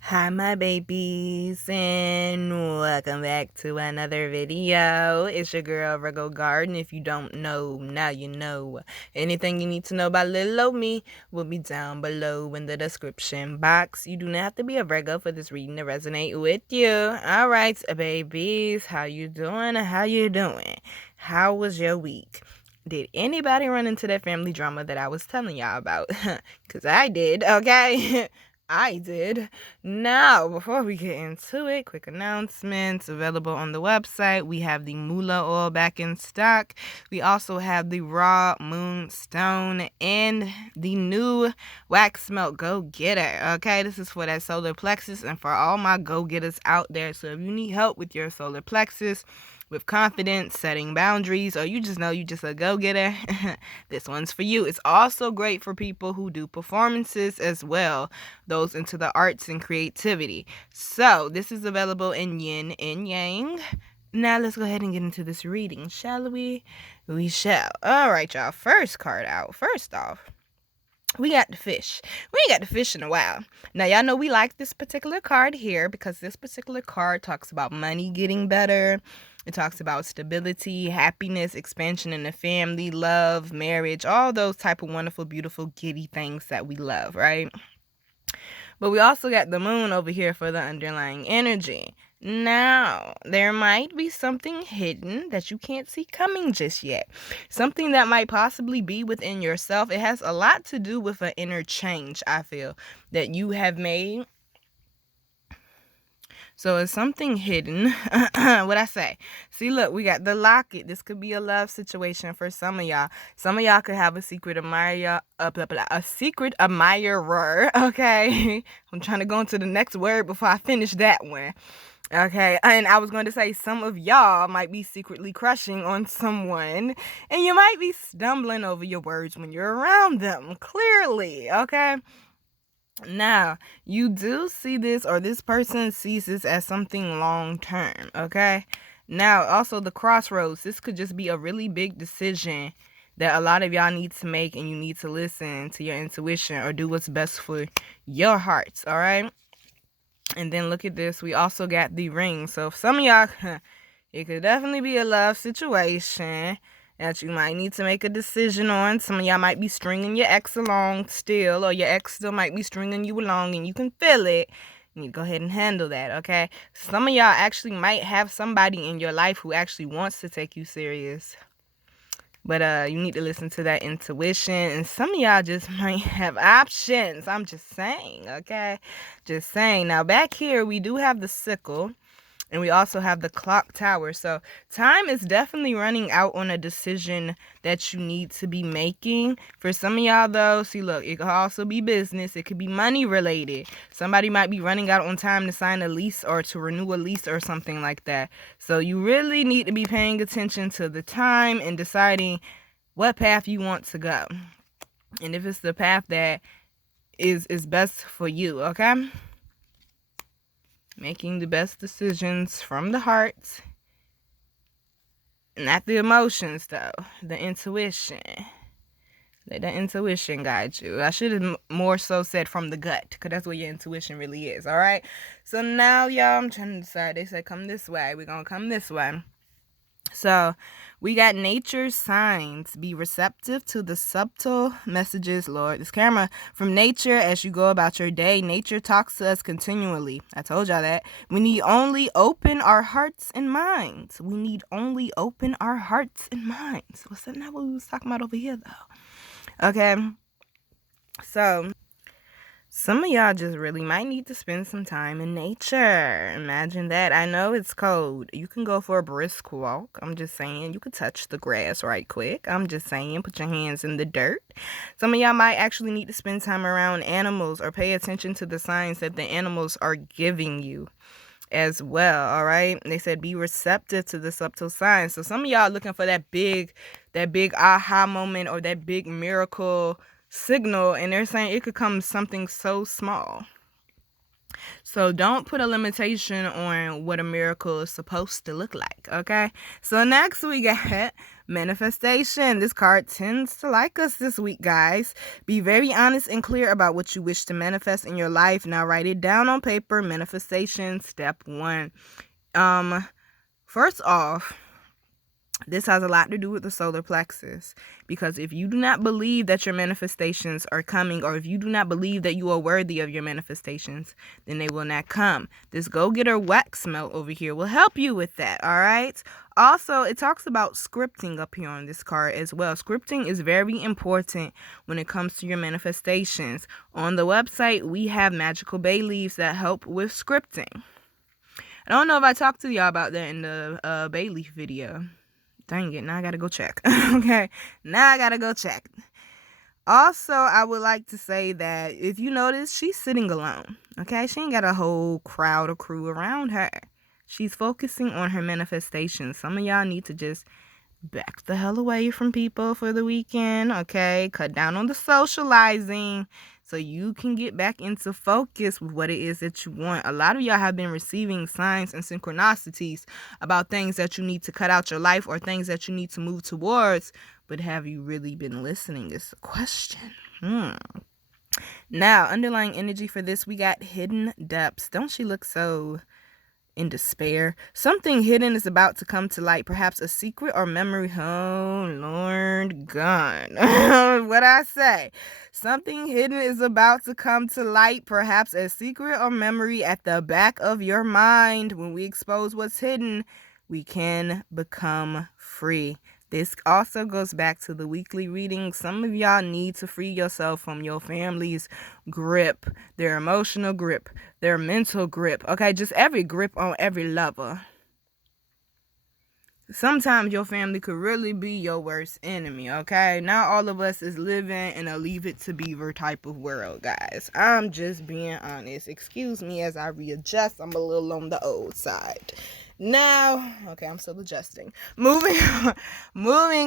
Hi my babies and welcome back to another video. It's your girl Virgo Garden. If you don't know, now you know. Anything you need to know about little old me will be down below in the description box. You do not have to be a Virgo for this reading to resonate with you. Alright babies, how you doing? How was your week? Did anybody run into that family drama that I was telling y'all about? Because I did, okay? I did. Now, before we get into it, quick announcements available on the website. We have the Moolah oil back in stock. We also have the raw moonstone and the new wax melt go-getter. Okay, this is for that solar plexus and for all my go-getters out there. So if you need help with your solar plexus, with confidence, setting boundaries, or you just know you just a go-getter, this one's for you. It's also great for people who do performances as well, those into the arts and creativity. So this is available in yin and yang. Now let's go ahead and get into this reading, shall we? We shall. All right, y'all. First card out. First off, we got the fish. We ain't got the fish in a while. Now, y'all know we like this particular card here because this particular card talks about money getting better. It talks about stability, happiness, expansion in the family, love, marriage, all those type of wonderful, beautiful, giddy things that we love, right? But we also got the moon over here for the underlying energy. Now, there might be something hidden that you can't see coming just yet. Something that might possibly be within yourself. It has a lot to do with an inner change, I feel, that you have made. So it's something hidden. What I say? See, look, we got the locket. This could be a love situation for some of y'all. Some of y'all could have a secret admirer, okay? I'm trying to go into the next word before I finish that one. Okay, and I was going to say some of y'all might be secretly crushing on someone, and you might be stumbling over your words when you're around them, clearly, okay? Now, you do see this, or this person sees this as something long term, okay? Now, also the crossroads. This could just be a really big decision that a lot of y'all need to make, and you need to listen to your intuition or do what's best for your hearts, all right? And then look at this. We also got the ring. So, if some of y'all, it could definitely be a love situation that you might need to make a decision on. Some of y'all might be stringing your ex along still, or your ex still might be stringing you along, and you can feel it. You need to go ahead and handle that, okay? Some of y'all actually might have somebody in your life who actually wants to take you serious. But you need to listen to that intuition. And some of y'all just might have options. I'm just saying, okay? Just saying. Now, back here, we do have the sickle. And we also have the clock tower. So time is definitely running out on a decision that you need to be making. For some of y'all, though, see, look, it could also be business. It could be money related. Somebody might be running out on time to sign a lease or to renew a lease or something like that. So you really need to be paying attention to the time and deciding what path you want to go. And if it's the path that is best for you, okay? Making the best decisions from the heart. Not the emotions, though. The intuition. Let the intuition guide you. I should have more so said from the gut, because that's where your intuition really is, all right? So now, y'all, I'm trying to decide. They said come this way. We're going to come this way. So we got nature's signs. Be receptive to the subtle messages, Lord. This camera from nature as you go about your day. Nature talks to us continually. I told y'all that. We need only open our hearts and minds. We need only open our hearts and minds. Was that not what we was talking about over here, though? Okay. So some of y'all just really might need to spend some time in nature. Imagine that. I know it's cold. You can go for a brisk walk. I'm just saying. You could touch the grass right quick. I'm just saying. Put your hands in the dirt. Some of y'all might actually need to spend time around animals or pay attention to the signs that the animals are giving you as well, all right? They said be receptive to the subtle signs. So some of y'all looking for that big aha moment or that big miracle signal, and they're saying it could come something so small. So don't put a limitation on what a miracle is supposed to look like, okay? So next we got manifestation. This card tends to like us this week, guys. Be very honest and clear about what you wish to manifest in your life. Now write it down on paper. Manifestation, step 1. First off, this has a lot to do with the solar plexus, because if you do not believe that your manifestations are coming, or if you do not believe that you are worthy of your manifestations, then they will not come. This go-getter wax melt over here will help you with that, all right? Also, it talks about scripting up here on this card as well. Scripting is very important when it comes to your manifestations. On the website, we have magical bay leaves that help with scripting. I don't know if I talked to y'all about that in the bay leaf video. Dang it, now I gotta go check. Okay, now I gotta go check. Also, I would like to say that if you notice, she's sitting alone. Okay, she ain't got a whole crowd or crew around her. She's focusing on her manifestations. Some of y'all need to just back the hell away from people for the weekend, okay? Cut down on the socializing so you can get back into focus with what it is that you want. A lot of y'all have been receiving signs and synchronicities about things that you need to cut out your life or things that you need to move towards, but have you really been listening is the question. Now, underlying energy for this, we got hidden depths. Don't she look so in despair? Something hidden is about to come to light, perhaps a secret or memory. Oh, Lord God. What I say? Something hidden is about to come to light, perhaps a secret or memory at the back of your mind. When we expose what's hidden, we can become free. This also goes back to the weekly reading. Some of y'all need to free yourself from your family's grip, their emotional grip, their mental grip. Okay, just every grip on every level. Sometimes your family could really be your worst enemy, okay? Not all of us is living in a leave it to beaver type of world, guys. I'm just being honest. Excuse me as I readjust. I'm a little on the old side. Now, okay, I'm still adjusting. Moving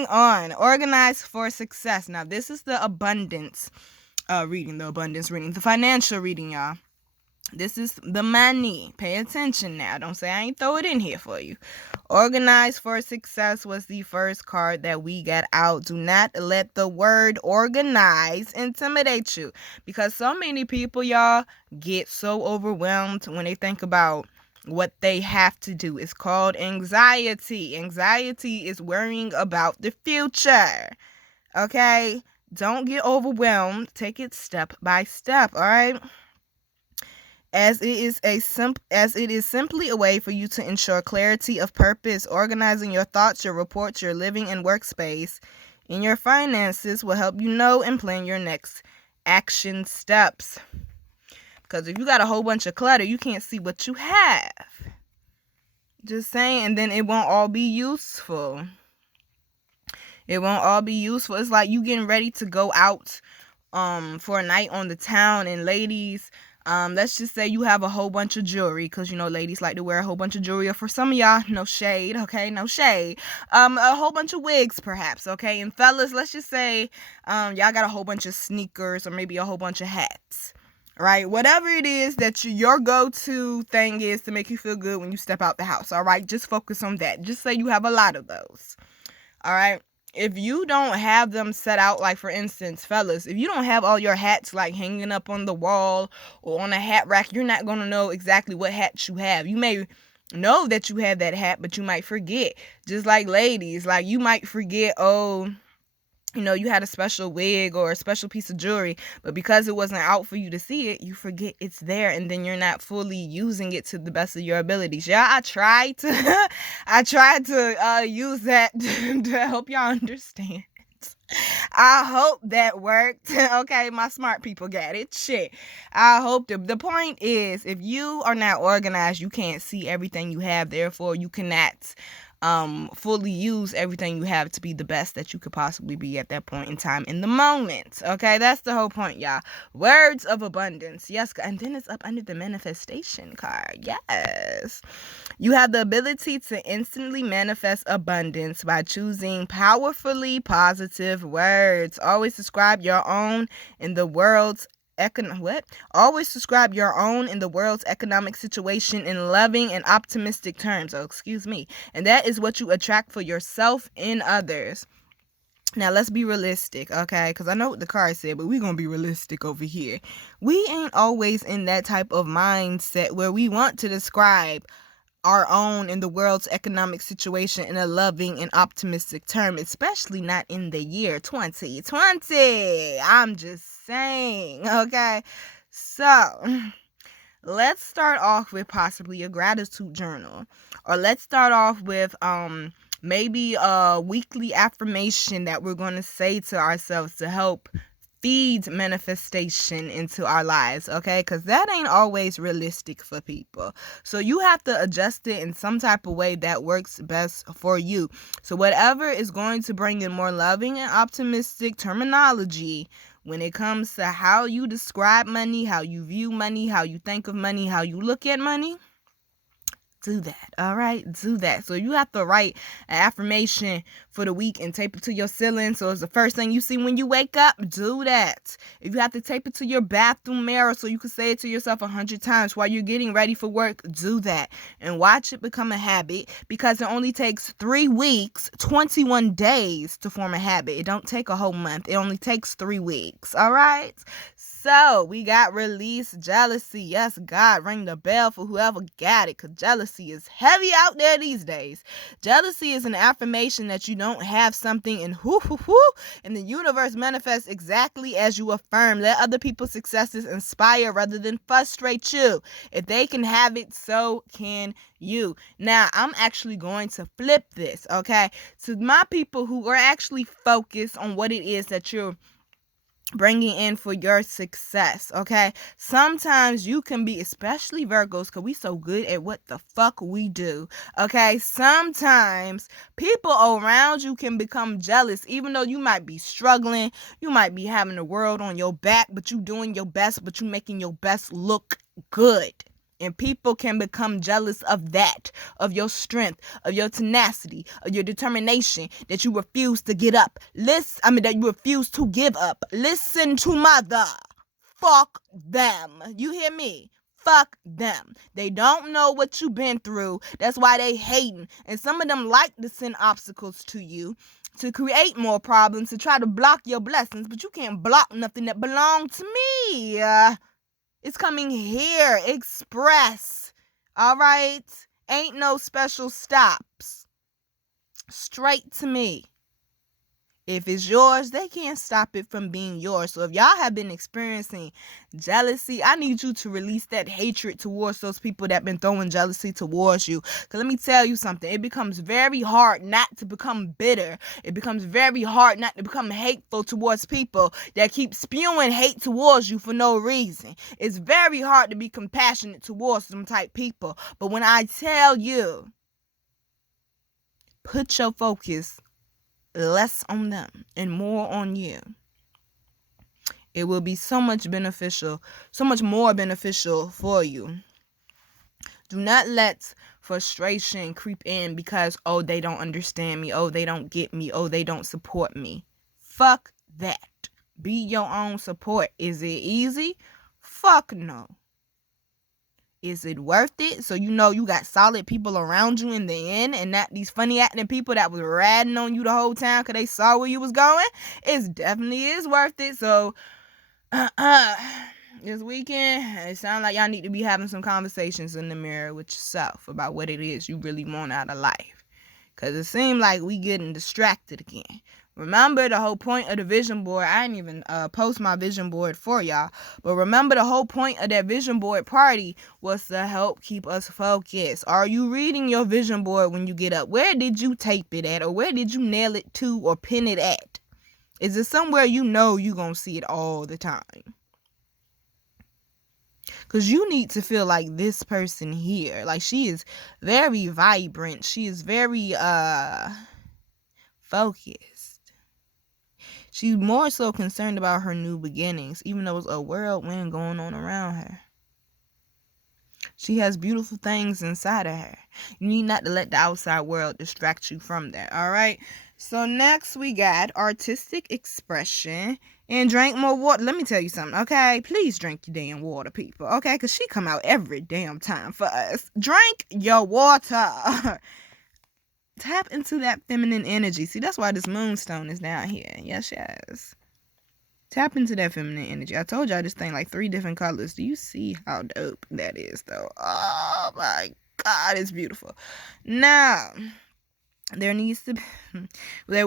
on. Organize for success. Now, this is the abundance reading, the financial reading, y'all. This is the money. Pay attention now. Don't say I ain't throw it in here for you. Organize for success was the first card that we got out. Do not let the word organize intimidate you, because so many people, y'all, get so overwhelmed when they think about what they have to do. It's called anxiety. Anxiety is worrying about the future. Okay? Don't get overwhelmed. Take it step by step, all right? As it is simply a way for you to ensure clarity of purpose. Organizing your thoughts, your reports, your living and workspace, and your finances will help you know and plan your next action steps. Because if you got a whole bunch of clutter, you can't see what you have. Just saying, and then it won't all be useful. It won't all be useful. It's like you getting ready to go out for a night on the town, and ladies, let's just say you have a whole bunch of jewelry, because you know ladies like to wear a whole bunch of jewelry, or for some of y'all, no shade, okay, no shade, a whole bunch of wigs perhaps, okay, and fellas, let's just say y'all got a whole bunch of sneakers, or maybe a whole bunch of hats, right? Whatever it is that your go-to thing is to make you feel good when you step out the house, all right? Just focus on that. Just say you have a lot of those, all right? If you don't have them set out, like for instance, fellas, if you don't have all your hats like hanging up on the wall or on a hat rack, you're not going to know exactly what hats you have. You may know that you have that hat, but you might forget. Just like ladies, like you might forget, you had a special wig or a special piece of jewelry, but because it wasn't out for you to see it, you forget it's there, and then you're not fully using it to the best of your abilities. Yeah, I tried to use that to help y'all understand. I hope that worked. Okay, my smart people got it. Shit. I hope the point is, if you are not organized, you can't see everything you have. Therefore, you cannot fully use everything you have to be the best that you could possibly be at that point in time in the moment. Okay, that's the whole point, y'all. Words of abundance. Yes, and then it's up under the manifestation card. Yes. You have the ability to instantly manifest abundance by choosing powerfully positive words. Always describe your own and the world's Always describe your own and the world's economic situation in loving and optimistic terms. And that is what you attract for yourself and others. Now, let's be realistic, okay? Because I know what the card said, but we're going to be realistic over here. We ain't always in that type of mindset where we want to describe our own and the world's economic situation in a loving and optimistic term, especially not in the year 2020. I'm just saying, okay? So, let's start off with possibly a gratitude journal. Or let's start off with maybe a weekly affirmation that we're going to say to ourselves to help feed manifestation into our lives, okay? Because that ain't always realistic for people. So you have to adjust it in some type of way that works best for you. So whatever is going to bring in more loving and optimistic terminology when it comes to how you describe money, how you view money, how you think of money, how you look at money, do that, all right? Do that. So you have to write an affirmation for the week and tape it to your ceiling so it's the first thing you see when you wake up. Do that. If you have to tape it to your bathroom mirror so you can say it to yourself 100 times while you're getting ready for work, do that. And watch it become a habit, because it only takes 3 weeks, 21 days to form a habit. It don't take a whole month. It only takes 3 weeks, all right? So we got release jealousy. Yes, God, ring the bell for whoever got it, because jealousy is heavy out there these days. Jealousy is an affirmation that you don't have something and the universe manifests exactly as you affirm. Let other people's successes inspire rather than frustrate you. If they can have it, so can you. Now, I'm actually going to flip this, okay? To my people who are actually focused on what it is that you're bringing in for your success, okay? Sometimes you can be, especially Virgos, because we so good at what the fuck we do, okay? Sometimes people around you can become jealous, even though you might be struggling, you might be having the world on your back, but you doing your best, but you making your best look good. And people can become jealous of that, of your strength, of your tenacity, of your determination, that you refuse to get up. That you refuse to give up. Listen to mother. Fuck them. You hear me? Fuck them. They don't know what you've been through. That's why they hating. And some of them like to send obstacles to you to create more problems, to try to block your blessings. But you can't block nothing that belongs to me. It's coming here, express, all right? Ain't no special stops. Straight to me. If it's yours, they can't stop it from being yours. So if y'all have been experiencing jealousy, I need you to release that hatred towards those people that been throwing jealousy towards you. Because let me tell you something. It becomes very hard not to become bitter. It becomes very hard not to become hateful towards people that keep spewing hate towards you for no reason. It's very hard to be compassionate towards some type people. But when I tell you, put your focus less on them and more on you, it will be so much more beneficial for you. Do not let frustration creep in because, oh, they don't understand me, oh, they don't get me, oh, they don't support me. Fuck that. Be your own support. Is it easy? Fuck no. Is it worth it? So you know you got solid people around you in the end, and not these funny acting people that was ratting on you the whole time because they saw where you was going. It definitely is worth it. So this weekend, it sounds like y'all need to be having some conversations in the mirror with yourself about what it is you really want out of life. Because it seems like we getting distracted again. Remember the whole point of the vision board. I didn't even post my vision board for y'all. But remember the whole point of that vision board party was to help keep us focused. Are you reading your vision board when you get up? Where did you tape it at? Or where did you nail it to or pin it at? Is it somewhere you know you're going to see it all the time? Because you need to feel like this person here. Like she is very vibrant. She is very focused. She's more so concerned about her new beginnings, even though it's a whirlwind going on around her. She has beautiful things inside of her. You need not to let the outside world distract you from that, all right? So next we got artistic expression and drink more water. Let me tell you something, okay? Please drink your damn water, people, okay? Because she come out every damn time for us. Drink your water. Tap into that feminine energy. See, that's why this moonstone is down here. Yes, yes. Tap into that feminine energy. I told y'all this thing like 3 different colors. Do you see how dope that is, though? Oh, my God, it's beautiful. Now, there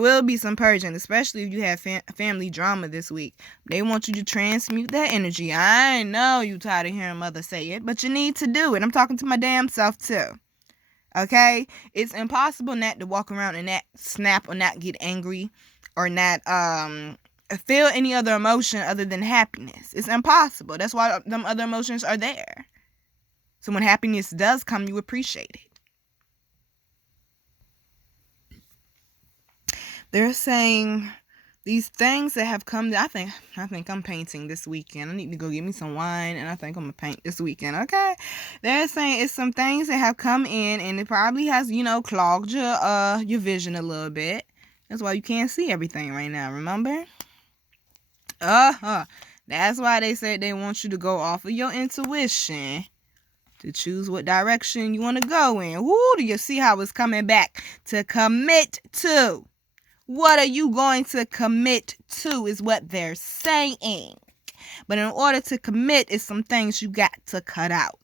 will be some purging, especially if you have family drama this week. They want you to transmute that energy. I know you tired of hearing mother say it, but you need to do it. I'm talking to my damn self, too. Okay? It's impossible not to walk around and not snap or not get angry or not feel any other emotion other than happiness. It's impossible. That's why them other emotions are there. So when happiness does come, you appreciate it. They're saying these things that have come. I think I'm painting this weekend. I need to go get me some wine, and I think I'm gonna paint this weekend. Okay? They're saying it's some things that have come in, and it probably has, clogged your vision a little bit. That's why you can't see everything right now. Remember? That's why they said they want you to go off of your intuition to choose what direction you want to go in. Woo! Do you see how it's coming back to commit to? What are you going to commit to is what they're saying. But in order to commit, it's some things you got to cut out.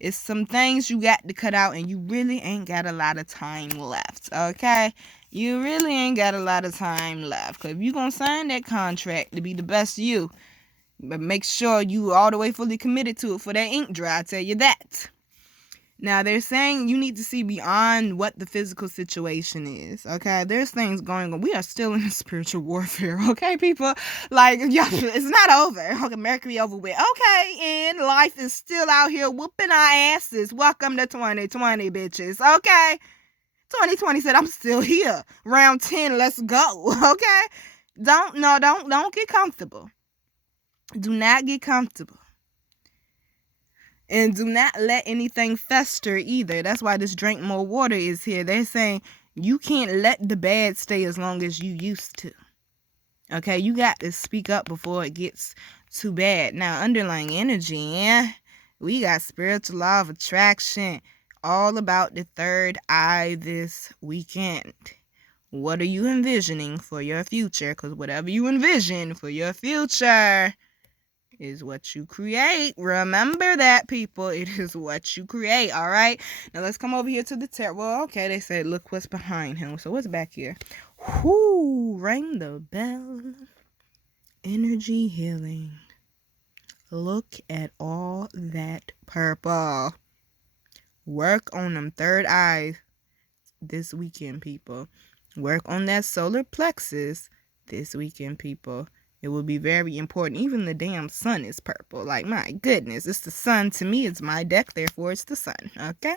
It's some things you got to cut out, and you really ain't got a lot of time left, okay? You really ain't got a lot of time left. Because if you're going to sign that contract to be the best you, but make sure you all the way fully committed to it for that ink dry, I tell you that. Now, they're saying you need to see beyond what the physical situation is, okay? There's things going on. We are still in spiritual warfare, okay, people? Like, yeah, it's not over. Okay, Mercury over with. Okay, and life is still out here whooping our asses. Welcome to 2020, bitches, okay? 2020 said, I'm still here. Round 10, let's go, okay? Don't get comfortable. Do not get comfortable. And do not let anything fester either. That's why this drink more water is here. They're saying you can't let the bad stay as long as you used to. Okay, you got to speak up before it gets too bad. Now, underlying energy, yeah? We got spiritual law of attraction. All about the third eye this weekend. What are you envisioning for your future? Because whatever you envision for your future is what you create. Remember that, people. It is what you create, all right? Now, let's come over here to the tarot. Well, okay, they said, look what's behind him. So, what's back here? Whoo, ring the bell. Energy healing. Look at all that purple. Work on them third eyes this weekend, people. Work on that solar plexus this weekend, people. It will be very important. Even the damn sun is purple. Like, my goodness. It's the sun. To me, it's my deck. Therefore, it's the sun. Okay?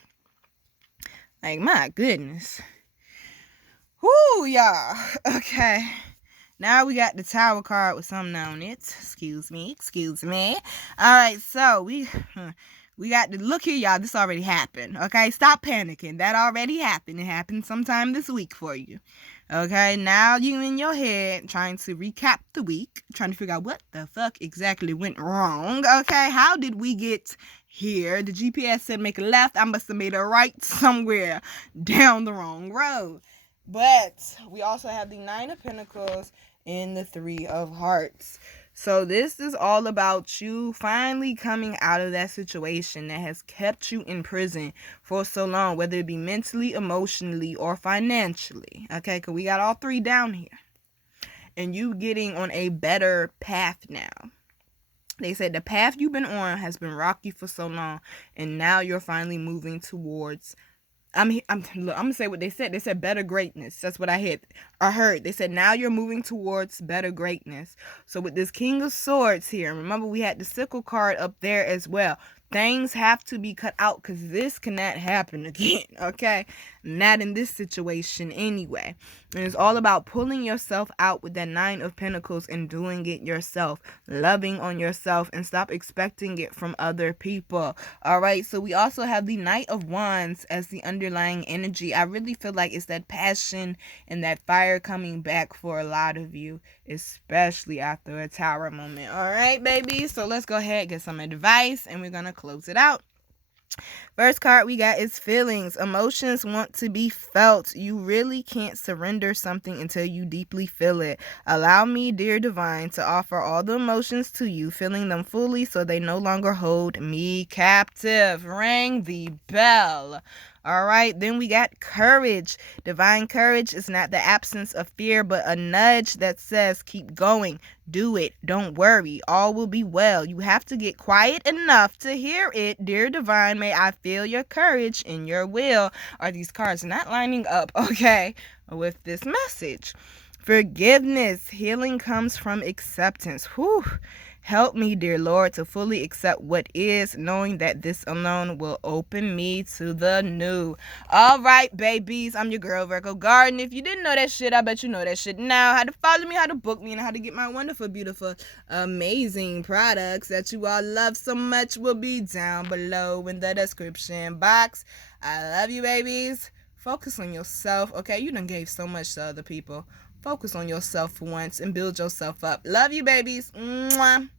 Like, my goodness. Whoo, y'all. Okay. Now we got the Tower card with something on it. Excuse me. All right, so we got to look here, y'all. This already happened. Okay? Stop panicking. That already happened. It happened sometime this week for you. Okay, now you in your head trying to recap the week, trying to figure out what the fuck exactly went wrong. Okay, how did we get here? The GPS said make a left. I must have made a right somewhere down the wrong road. But we also have the 9 of Pentacles and the 3 of Hearts. So this is all about you finally coming out of that situation that has kept you in prison for so long, whether it be mentally, emotionally, or financially. Okay, because we got all 3 down here. And you getting on a better path now. They said the path you've been on has been rocky for so long, and now you're finally moving towards I'm gonna say what they said. They said better greatness. That's what I heard. They said now you're moving towards better greatness. So with this King of Swords here, remember we had the sickle card up there as well. things have to be cut out because this cannot happen again, okay? Not in this situation anyway. And it's all about pulling yourself out with that Nine of Pentacles and doing it yourself, loving on yourself, and stop expecting it from other people. All right, so we also have the Knight of Wands as the underlying energy. I really feel like it's that passion and that fire coming back for a lot of you, especially after a Tower moment. All right, baby, so let's go ahead, get some advice, and we're going to close it out. First card we got is feelings. Emotions want to be felt. You really can't surrender something until you deeply feel it. Allow me, dear divine, to offer all the emotions to you, feeling them fully so they no longer hold me captive. Ring the bell. All right, then we got courage. Divine courage is not the absence of fear, but a nudge that says, keep going, do it, don't worry, all will be well. You have to get quiet enough to hear it. Dear divine, may I feel your courage and your will. Are these cards not lining up, okay, with this message? Forgiveness. Healing comes from acceptance. Whew. Help me, dear Lord, to fully accept what is, knowing that this alone will open me to the new. All right, babies, I'm your girl, Virgo Garden. If you didn't know that shit, I bet you know that shit now. How to follow me, how to book me, and how to get my wonderful, beautiful, amazing products that you all love so much will be down below in the description box. I love you, babies. Focus on yourself, okay? You done gave so much to other people. Focus on yourself for once and build yourself up. Love you, babies. Mwah.